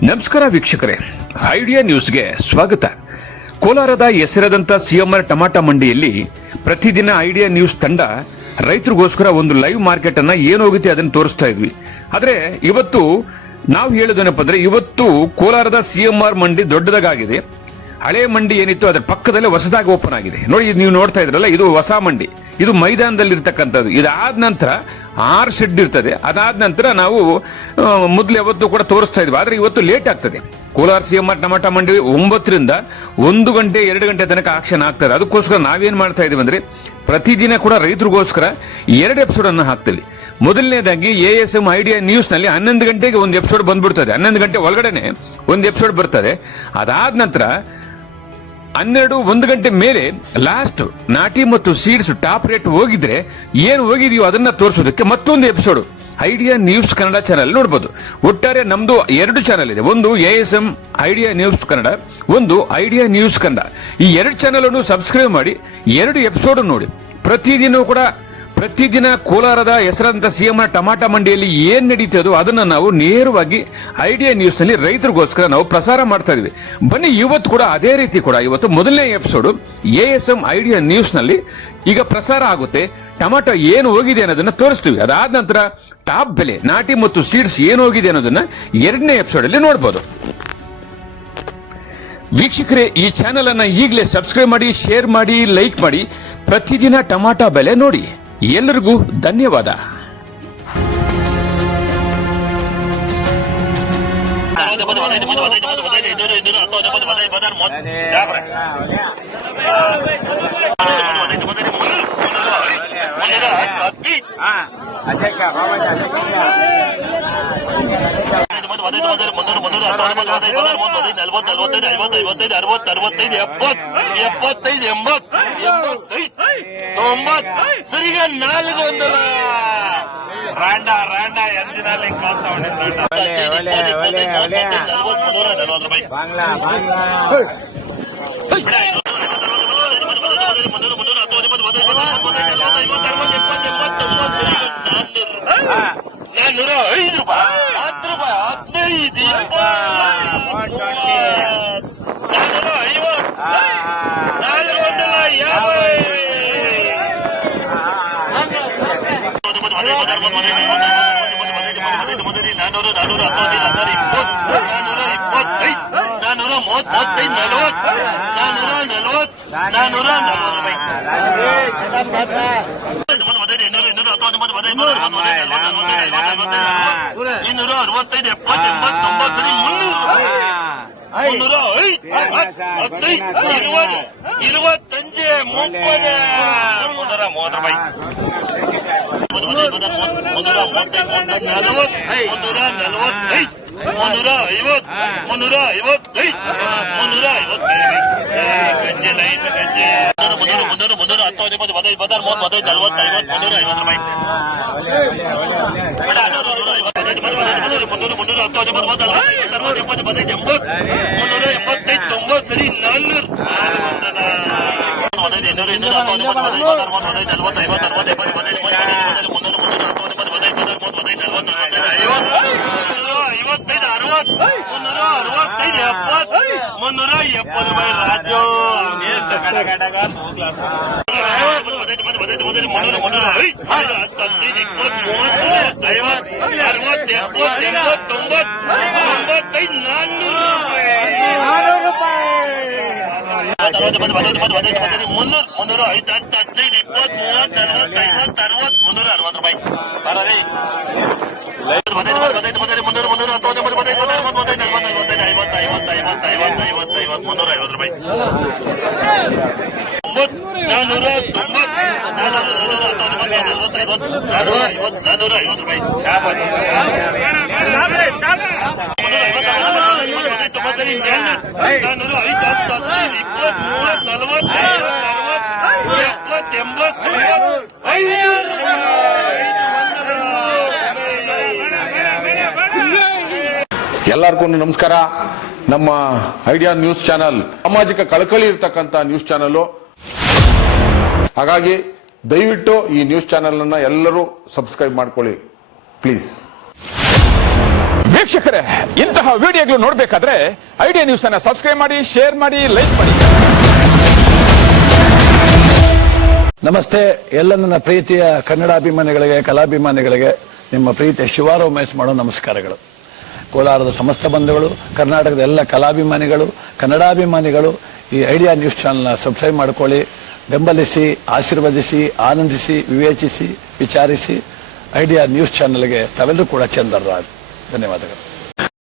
ನಮಸ್ಕಾರ ವೀಕ್ಷಕರೇ, ಐಡಿಯಾ ನ್ಯೂಸ್ಗೆ ಸ್ವಾಗತ. ಕೋಲಾರದ ಹೆಸರಾದಂತ ಸಿಎಂಆರ್ ಟಮಾಟಾ ಮಂಡಿಯಲ್ಲಿ ಪ್ರತಿದಿನ ಐಡಿಯಾ ನ್ಯೂಸ್ ತಂಡ ರೈತರಿಗೋಸ್ಕರ ಒಂದು ಲೈವ್ ಮಾರ್ಕೆಟ್ ಅನ್ನ ಏನೋಗುತ್ತೆ ಅದನ್ನು ತೋರಿಸ್ತಾ ಇದ್ವಿ. ಆದ್ರೆ ಇವತ್ತು ನಾವು ಹೇಳೋದೇನಪ್ಪ ಅಂದ್ರೆ, ಇವತ್ತು ಕೋಲಾರದ ಸಿಎಂಆರ್ ಮಂಡಿ ದೊಡ್ಡದಾಗಿದೆ. ಹಳೆ ಮಂಡಿ ಏನಿತ್ತು ಅದರ ಪಕ್ಕದಲ್ಲೇ ಹೊಸದಾಗಿ ಓಪನ್ ಆಗಿದೆ. ನೋಡಿ, ನೀವು ನೋಡ್ತಾ ಇದ್ರಲ್ಲ, ಇದು ಹೊಸ ಮಂಡಿ. ಇದು ಮೈದಾನದಲ್ಲಿ ಇರ್ತಕ್ಕಂಥದ್ದು. ಇದಾದ ನಂತರ 6 ಶೆಡ್ ಇರ್ತದೆ. ಅದಾದ ನಂತರ ನಾವು ಮೊದಲು ಯಾವತ್ತು ಕೂಡ ತೋರಿಸ್ತಾ ಇದ್ವಿ. ಆದ್ರೆ ಇವತ್ತು ಲೇಟ್ ಆಗ್ತದೆ. ಕೋಲಾರ ಸಿಎಂಆರ್ ಟಮಾಟಾ ಮಂಡಿ 9 ರಿಂದ 1 ಗಂಟೆ 2 ಗಂಟೆ ತನಕ ಆಕ್ಷನ್ ಆಗ್ತದೆ. ಅದಕ್ಕೋಸ್ಕರ ನಾವೇನ್ ಮಾಡ್ತಾ ಇದೀವಿ ಅಂದ್ರೆ, ಪ್ರತಿದಿನ ಕೂಡ ರೈತರಿಗೋಸ್ಕರ 2 ಎಪಿಸೋಡ್ ಅನ್ನು ಹಾಕ್ತೀವಿ. ಮೊದಲನೇದಾಗಿ ASM ಐಡಿಯಾ ನ್ಯೂಸ್ ನಲ್ಲಿ 11 ಗಂಟೆಗೆ ಒಂದು ಎಪಿಸೋಡ್ ಬಂದ್ಬಿಡ್ತದೆ. 11 ಗಂಟೆ ಒಳಗಡೆನೆ ಒಂದು ಎಪಿಸೋಡ್ ಬರ್ತದೆ. ಅದಾದ ನಂತರ 1 ಗಂಟೆ ಮೇಲೆ ಲಾಸ್ಟ್ ನಾಟಿ ಮತ್ತು ಸೀಡ್ಸ್ ಟಾಪ್ ರೇಟ್ ಹೋಗಿದ್ರೆ ಏನು ಹೋಗಿದೆಯೋ ಅದನ್ನ ತೋರಿಸೋದಕ್ಕೆ ಮತ್ತೊಂದು episode idea news Kannada channel ನೋಡಬಹುದು. ಒಟ್ಟಾರೆ ನಮ್ದು 2 ಚಾನಲ್ ಇದೆ. ಒಂದು ASM ಐಡಿಯಾ ನ್ಯೂಸ್ ಕನ್ನಡ, ಒಂದು ಐಡಿಯಾ ನ್ಯೂಸ್ ಕನ್ನಡ. ಈ 2 ಚಾನಲ್ ಅನ್ನು ಸಬ್ಸ್ಕ್ರೈಬ್ ಮಾಡಿ 2 ಎಪಿಸೋಡ್ ನೋಡಿ. ಪ್ರತಿದಿನ ಕೋಲಾರದ ಹೆಸರಾದಂತ ಸಿಎಂಆರ್ ಟಮಾಟಾ ಮಂಡಿಯಲ್ಲಿ ಏನ್ ನಡೀತದೋ ಅದನ್ನ ನಾವು ನೇರವಾಗಿ ಐಡಿಯಾ ನ್ಯೂಸ್ ನಲ್ಲಿ ರೈತರಿಗೋಸ್ಕರ ನಾವು ಪ್ರಸಾರ ಮಾಡ್ತಾ ಇದೀವಿ. ಬನ್ನಿ, ಇವತ್ತು ಕೂಡ ಅದೇ ರೀತಿ ಕೂಡ ಇವತ್ತು ಮೊದಲನೇ ಎಪಿಸೋಡ್ ASM ಐಡಿಯಾ ನ್ಯೂಸ್ ನಲ್ಲಿ ಈಗ ಪ್ರಸಾರ ಆಗುತ್ತೆ. ಟೊಮಾಟೊ ಏನು ಹೋಗಿದೆ ಅನ್ನೋದನ್ನ ತೋರಿಸ್ತೀವಿ. ಅದಾದ ನಂತರ ಟಾಪ್ ಬೆಲೆ, ನಾಟಿ ಮತ್ತು ಸೀಡ್ಸ್ ಏನು ಹೋಗಿದೆ ಅನ್ನೋದನ್ನ 2ನೇ ಎಪಿಸೋಡ್ ಅಲ್ಲಿ ನೋಡಬಹುದು. ವೀಕ್ಷಕರೇ, ಈ ಚಾನೆಲ್ ಅನ್ನ ಈಗಲೇ ಸಬ್ಸ್ಕ್ರೈಬ್ ಮಾಡಿ, ಶೇರ್ ಮಾಡಿ, ಲೈಕ್ ಮಾಡಿ. ಪ್ರತಿದಿನ ಟೊಮಾಟೊ ಬೆಲೆ ನೋಡಿ. ಎಲ್ಲರಿಗೂ ಧನ್ಯವಾದ. ಸರಿగా 400 రాండా ఎంజినాలి కాస్త ಎಲ್ಲರಿಗೂ ನಮಸ್ಕಾರ. ನಮ್ಮ ಐಡಿಯಾ ನ್ಯೂಸ್ ಚಾನಲ್ ಸಾಮಾಜಿಕ ಕಳಕಳಿ ಇರತಕ್ಕಂತ ನ್ಯೂಸ್ ಚಾನಲ್. ಹಾಗಾಗಿ ದಯವಿಟ್ಟು ಈ ನ್ಯೂಸ್ ಚಾನೆಲ್ ಅನ್ನ ಎಲ್ಲರೂ ಸಬ್ಸ್ಕ್ರೈಬ್ ಮಾಡ್ಕೊಳ್ಳಿ ಪ್ಲೀಸ್. ವೀಕ್ಷಕರೇ, ಇಂತಹ ವಿಡಿಯೋಗಳು ನೋಡಬೇಕಾದ್ರೆ ಐಡಿಯಾ ನ್ಯೂಸ್ ಅನ್ನ ಸಬ್ಸ್ಕ್ರೈಬ್ ಮಾಡಿ, ಶೇರ್ ಮಾಡಿ, ಲೈಕ್ ಮಾಡಿ. ನಮಸ್ತೆ ಎಲ್ಲ ನನ್ನ ಪ್ರೀತಿಯ ಕನ್ನಡಾಭಿಮಾನಿಗಳಿಗೆ, ಕಲಾಭಿಮಾನಿಗಳಿಗೆ ನಿಮ್ಮ ಪ್ರೀತಿಯ ಶಿವಾರ ಉಮೇಶ್ ಮಾಡೋ ನಮಸ್ಕಾರಗಳು. ಕೋಲಾರದ ಸಮಸ್ತ ಬಂಧುಗಳು, ಕರ್ನಾಟಕದ ಎಲ್ಲ ಕಲಾಭಿಮಾನಿಗಳು, ಕನ್ನಡಾಭಿಮಾನಿಗಳು ಈ ಐಡಿಯಾ ನ್ಯೂಸ್ ಚಾನೆಲ್ನ ಸಬ್ಸ್ಕ್ರೈಬ್ ಮಾಡ್ಕೊಳ್ಳಿ, ಬೆಂಬಲಿಸಿ, ಆಶೀರ್ವದಿಸಿ, ಆನಂದಿಸಿ, ವಿವೇಚಿಸಿ, ವಿಚಾರಿಸಿ. ಐಡಿಯಾ ನ್ಯೂಸ್ ಚಾನೆಲ್ಗೆ ತಾವೆಲ್ಲರೂ ಕೂಡ ಚಂದರ್ರಾಜ್. ಧನ್ಯವಾದಗಳು.